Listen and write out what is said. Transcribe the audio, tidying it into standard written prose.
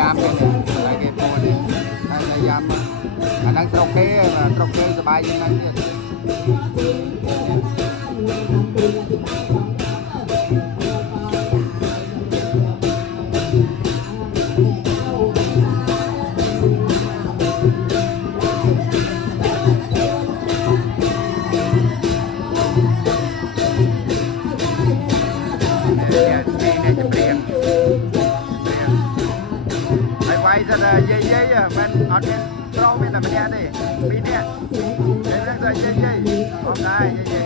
ยามกันเลยไอ้เก็บตัวเนี่ยพยายามอันนั้นตรงเกย์ตรงเกย์สบายยังไงเนี่ยเนี่ยจะเปลี่ยนไอ้ไว้จะเย่เย่มันเอาเนี่ยเราไม่แต่ไม่ได้ดิปีเนี่ยเรื่องจะเย่เย่โอเคเย่เย่